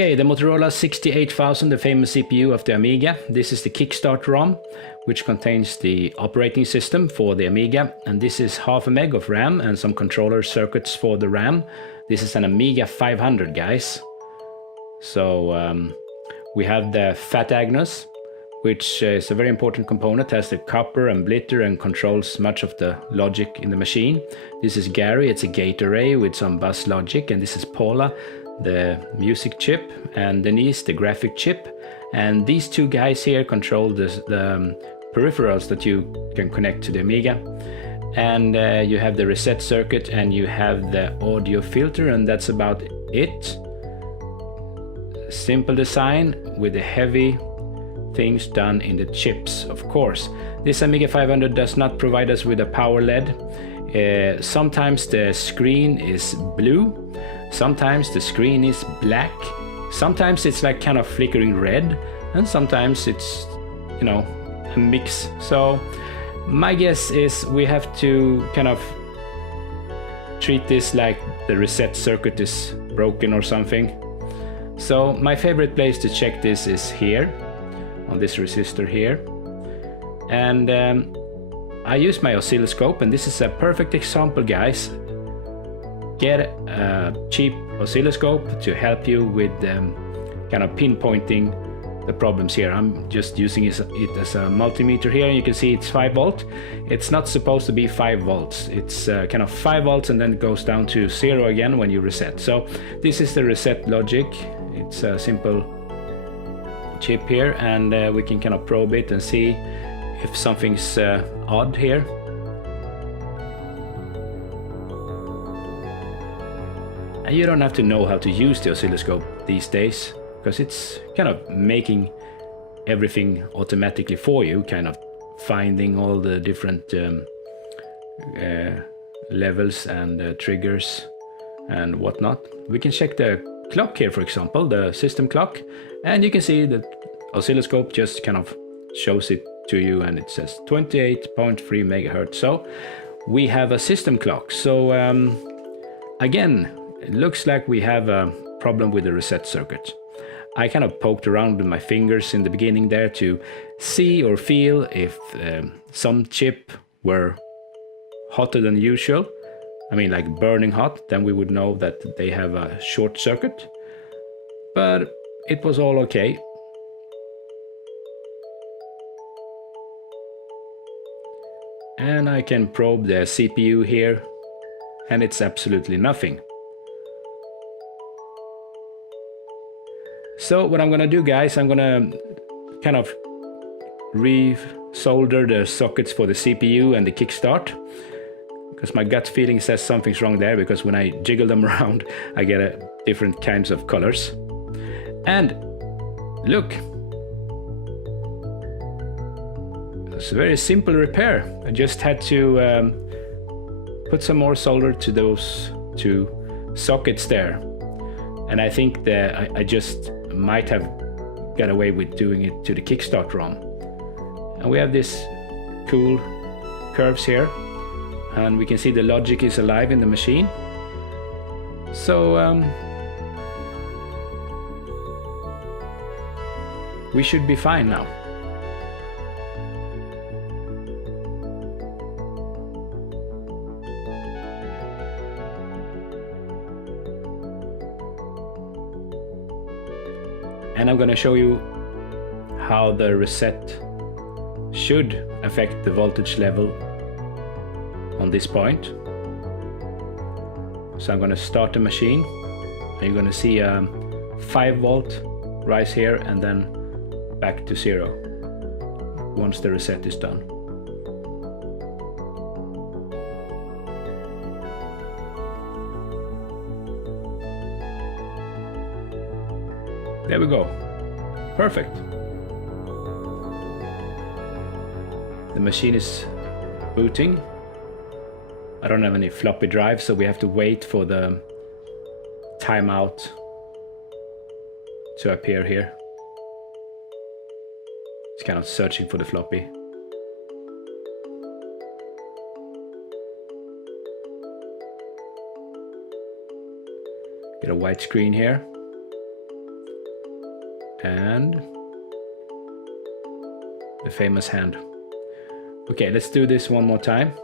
Okay, the Motorola 68000, the famous CPU of the Amiga. This is the Kickstart ROM, which contains the operating system for the Amiga. And this is half a meg of RAM and some controller circuits for the RAM. This is an Amiga 500, guys. So we have the Fat Agnes, which is a very important component, has the copper and blitter and controls much of the logic in the machine. This is Gary, it's a gate array with some bus logic, and this is Paula, the music chip, and Denise, the graphic chip. And these two guys here control the peripherals that you can connect to the Amiga. And you have the reset circuit and you have the audio filter, and that's about it. Simple design with the heavy things done in the chips, of course. This Amiga 500 does not provide us with a power LED. Sometimes the screen is blue, sometimes the screen is black, sometimes it's like kind of flickering red, and sometimes it's, you know, a mix. So my guess is we have to kind of treat this like the reset circuit is broken or something. So my favorite place to check this is here on this resistor here, and I use my oscilloscope, and this is a perfect example, guys. Get a cheap oscilloscope to help you with kind of pinpointing the problems here. I'm just using it as a multimeter here, and you can see it's 5 volt. It's not supposed to be 5 volts. It's kind of 5 volts and then it goes down to 0 again when you reset. So this is the reset logic. It's a simple chip here, and we can kind of probe it and see if something's odd here. And you don't have to know how to use the oscilloscope these days, because it's kind of making everything automatically for you, kind of finding all the different levels and triggers and whatnot. We can check the clock here, for example, the system clock, and you can see that oscilloscope just kind of shows it to you, and it says 28.3 megahertz. So we have a system clock. So again, it looks like we have a problem with the reset circuit. I kind of poked around with my fingers in the beginning there to see or feel if some chip were hotter than usual. I mean, like burning hot, then we would know that they have a short circuit. But it was all okay. And I can probe the CPU here, and it's absolutely nothing. So what I'm gonna do, guys, I'm gonna kind of re-solder the sockets for the CPU and the kickstart, because my gut feeling says something's wrong there, because when I jiggle them around I get different kinds of colors. And look, it's a very simple repair. I just had to put some more solder to those two sockets there, and I think that I just might have got away with doing it to the Kickstart ROM. And we have this cool curves here, and we can see the logic is alive in the machine. So we should be fine now. And I'm going to show you how the reset should affect the voltage level on this point. So I'm going to start the machine, and you're going to see a 5 volt rise here, and then back to 0 once the reset is done. There we go. Perfect. The machine is booting. I don't have any floppy drive, so we have to wait for the timeout to appear here. It's kind of searching for the floppy. Get a white screen here. and the famous hand. Okay, let's do this one more time.